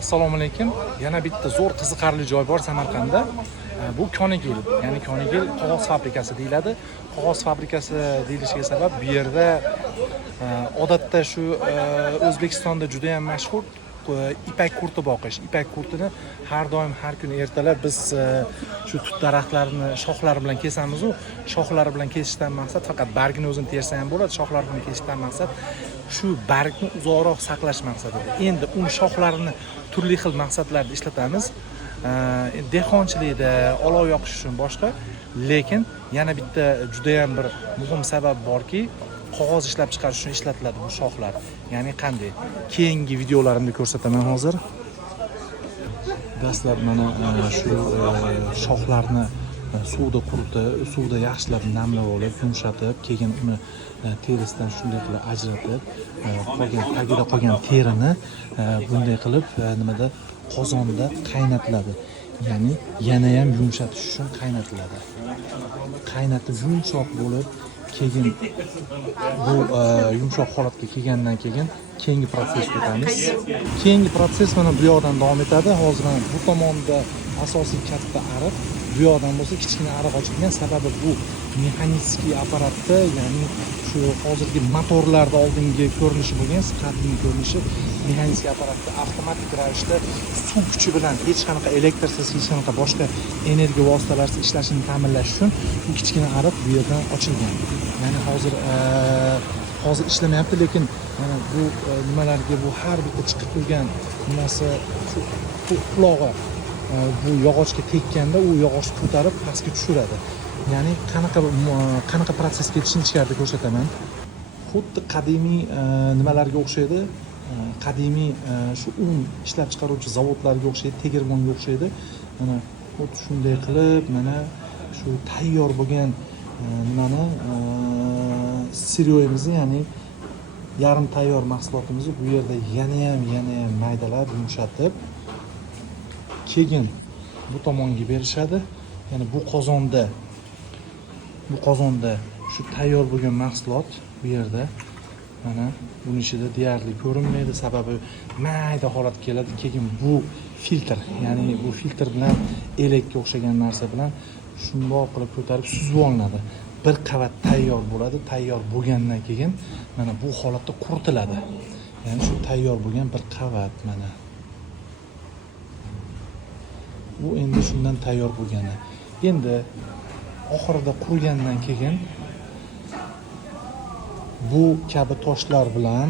Assalomu alaykum. Yana bitta zo'r qiziqarli joy bor Samarqandda. Bu Konigil, ya'ni Konigil qog'oz fabrikasi deyiladi. Qog'oz fabrikasi deyilishiga sabab bu yerda odatda shu O'zbekistonda juda ham mashhur ipak qurti boqish. Ipak qurtini har doim har kuni ertalab biz shu tut daraxtlarini shoxlari bilan kesamiz. Shoxlari bilan kesishdan maqsad faqat bargini o'zini tersa ham bo'ladi. Shoxlari bilan kesishdan maqsad shu bargni uzoqroq saqlash maqsadida. Endi uni shoxlarini turli xil maqsadlarda ishlatamiz. Dehqonchilikda olov yoqish uchun boshqa, lekin yana bitta juda ham bir muhim sabab borki, qog'oz ishlab chiqarish uchun ishlatiladi bu shoxlar. Ya'ni qanday? Keyingi videolarimda ko'rsataman hozir. Dastlab mana shu shoxlarni suvda yaxshilab namlab olib, yumshatib, keyin uni terisidan shunday qilib ajratib, tagida qolgan terini bunday qilib nimada qozonda qaynatiladi. Ya'ni yana ham yumshatish uchun qaynatiladi. Qaynatib yumshoq bo'lib, keyin bu yumshoq holatga kelgandan keyin keyingi protsessga o'tamiz. Keyingi protsess mana bu yoqdan davom etadi. Hozir bu tomonda asosiy katta ariq, bu yoqdan bo'lsa kichkina ariq ochilgan. Sababi bu mexanический apparatda, ya'ni shu hozirgi motorlarda oldingi ko'rinishi bo'lgan, qadimiy ko'rinishi mexanический apparatda avtomatik ravishda suv kuchi bilan hech qanaqa elektrsiz, hech qanaqa boshqa energiya vositalarsiz ishlashini ta'minlash uchun bu kichkina ariq bu yerdan ochilgan. Ya'ni hozir ishlamayapti, lekin mana bu nimalarga bu har bitta chiqib turgan nimasi qulog'i bu yog'ochga tekkanda u yog'ochni ko'tarib pastga tushiradi. Ya'ni qanaqa protsess ketishini ichkarida ko'rsataman. Xuddi qadimiy nimalarga o'xshaydi. Qadimiy shu un ishlab chiqaruvchi zavodlarga o'xshaydi, tegirmonga o'xshaydi. Mana xuddi shunday qilib, mana shu tayyor bo'lgan nimani siryoyimizni, ya'ni yarim tayyor mahsulotimizni bu yerda yana ham maydalab, yumshatib, keyin bu tomonga berishadi. Ya'ni bu qozonda shu tayyor bo'lgan mahsulot bu yerda mana buning ichida deyarli ko'rinmaydi, sababi mayda holatga keladi. Keyin bu filtr, ya'ni bu filtr bilan elekka o'xshagan narsa bilan shundoq qilib ko'tarib suzib olinadi. Bir qavat tayyor bo'ladi. Tayyor bo'lgandan keyin mana bu holatda quritiladi. Ya'ni shu tayyor bo'lgan bir qavat mana. Bu endi shundan tayyor bo'lgani. Endi oxirida qurigandan keyin bu kabi toshlar bilan